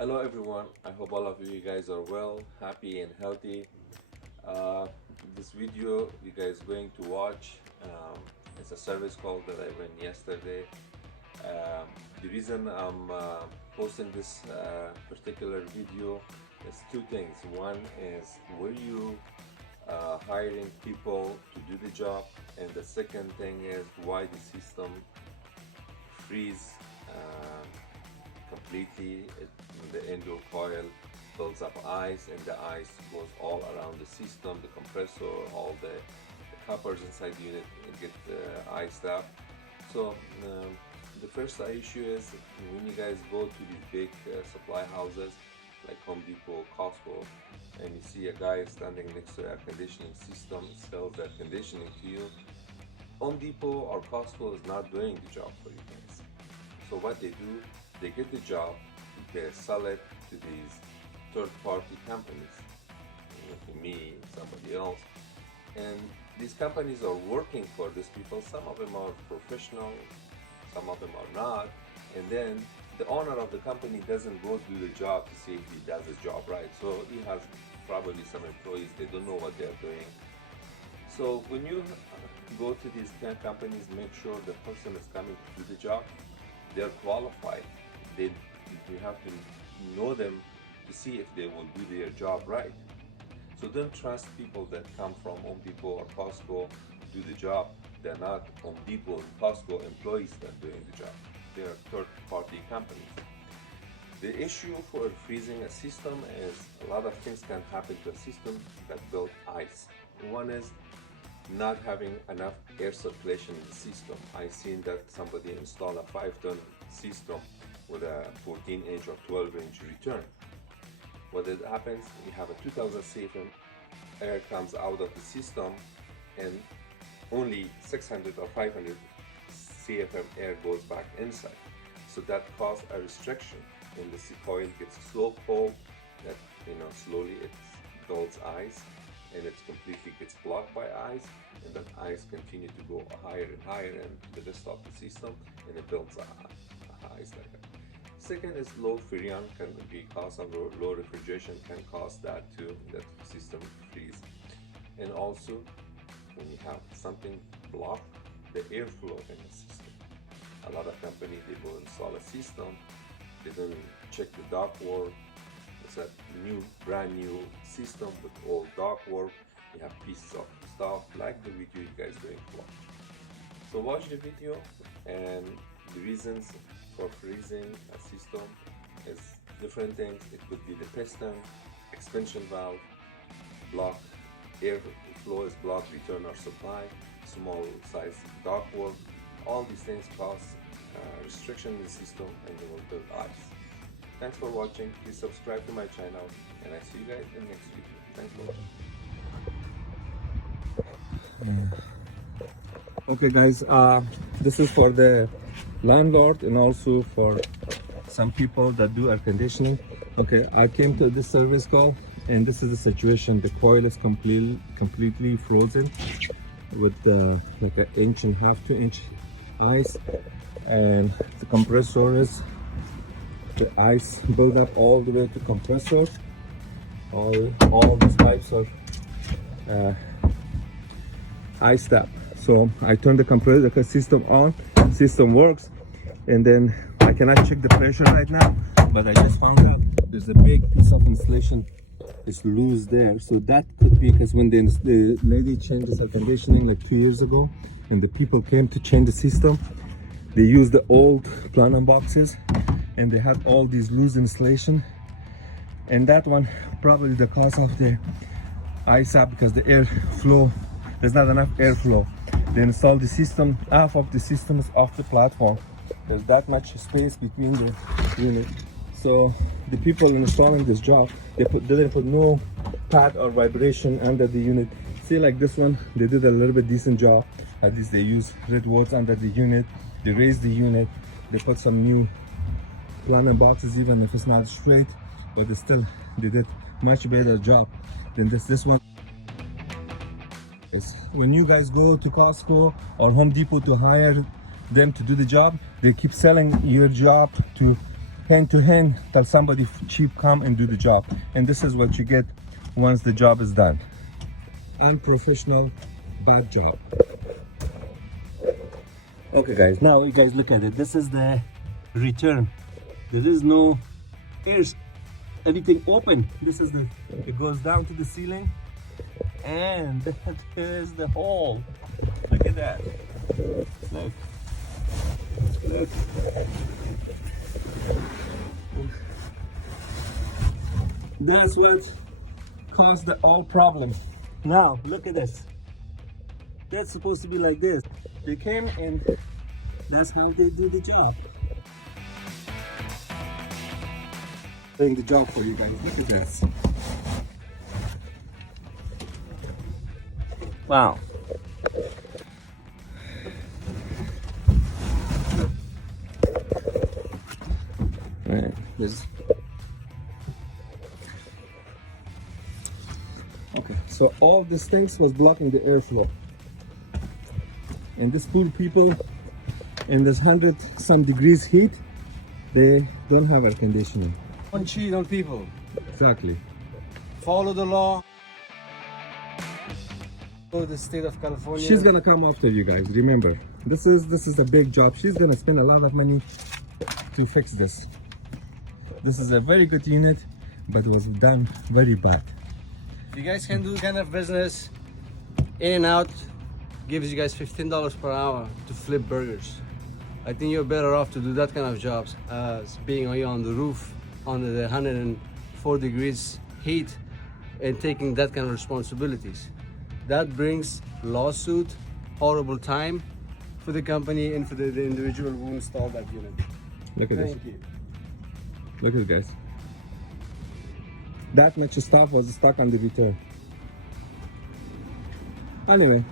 Hello everyone, I hope all of you guys are well, happy and healthy. Uh, this video you guys going to watch, it's a service call that I ran yesterday. Um, the reason I'm posting this particular video is two things. One is, were you hiring people to do the job? And the second thing is, why the system freeze completely. The indoor coil builds up ice, and the ice goes all around the system, the compressor, all the coppers inside the unit get iced up. So the first issue is, when you guys go to these big supply houses like Home Depot, Costco, and you see a guy standing next to air conditioning system, sells air conditioning to you, Home Depot or Costco is not doing the job for you guys. So what they do, they get the job, they sell it to these third-party companies, to me, somebody else, and these companies are working for these people. Some of them are professional, some of them are not, and then the owner of the company doesn't go do the job to see if he does his job right. So he has probably some employees, they don't know what they're doing. So when you go to these companies, make sure the person is coming to do the job, they're qualified. You have to know them to see if they will do their job right. So don't trust people that come from Home Depot or Costco to do the job. They're not Home Depot and Costco employees that are doing the job. They are third-party companies. The issue for freezing a system is a lot of things can happen to a system that built ice. One is not having enough air circulation in the system. I've seen that somebody installed a 5-ton system with a 14-inch or 12-inch return. What happens, you have a 2000 CFM air comes out of the system, and only 600 or 500 CFM air goes back inside. So that causes a restriction, and the coil gets so cold that slowly it builds ice, and it completely gets blocked by ice, and that ice continue to go higher and higher and the rest of the system, and it builds ice like that. Second is low Freon can be caused, or low refrigeration can cause that too, that system freeze. And also, when you have something block the airflow in the system. A lot of companies, they go install a system, they don't check the ductwork. It's a brand new system with old ductwork. You have pieces of stuff like the video you guys are going to watch. So watch the video, and the reasons for freezing a system is different things. It could be the piston, expansion valve, block, air flow is blocked, return or supply, small size ductwork. All these things cause restriction in the system, and they will build ice. Thanks for watching. Please subscribe to my channel, and I see you guys in the next video. Thanks for watching. Okay guys, this is for the landlord and also for some people that do air conditioning. Okay, I came to this service call, and this is the situation. The coil is completely frozen with like an 1.5 to 2 inch ice, and the compressor is the ice build up all the way to compressor. All these pipes are iced up. So I turn the compressor system on, system works, and then I cannot check the pressure right now, but I just found out there's a big piece of insulation is loose there. So that could be because when the lady changed the air conditioning like 2 years ago, and the people came to change the system, they used the old platinum boxes, and they had all these loose insulation, and that one probably the cause of the ice up, because the air flow, there's not enough airflow. They install the system, half of the system is off the platform. There's that much space between the unit. So the people installing this job, they didn't put no pad or vibration under the unit. See, like this one, they did a little bit decent job. At least they use red words under the unit. They raised the unit. They put some new platinum boxes, even if it's not straight, but they did much better job than this one. When you guys go to Costco or Home Depot to hire them to do the job, they keep selling your job to hand to hand till somebody cheap come and do the job. And this is what you get once the job is done. Unprofessional, bad job. Okay guys, now you guys look at it. This is the return. There is no ears, everything open. This is it goes down to the ceiling, and that is the hole. Look at that. Look. Look. That's what caused all problems. Now look at this. That's supposed to be like this. They came and that's how they do the job. Doing the job for you guys. Look at this. Wow. Man, this. Okay, so all these things was blocking the airflow. And these poor people in this 100 some degrees heat, they don't have air conditioning. Don't cheat on people. Exactly. Follow the law. Go to the state of California. She's gonna come after you guys. Remember, this is a big job. She's gonna spend a lot of money to fix this. This is a very good unit, but it was done very bad. If you guys can do kind of business, in and out gives you guys $15 per hour to flip burgers. I think you're better off to do that kind of jobs as being on the roof under the 104 degrees heat and taking that kind of responsibilities. That brings lawsuit, horrible time for the company and for the individual who installed that unit. Look at this. Thank you. Look at it, guys. That much stuff was stuck on the return. Anyway,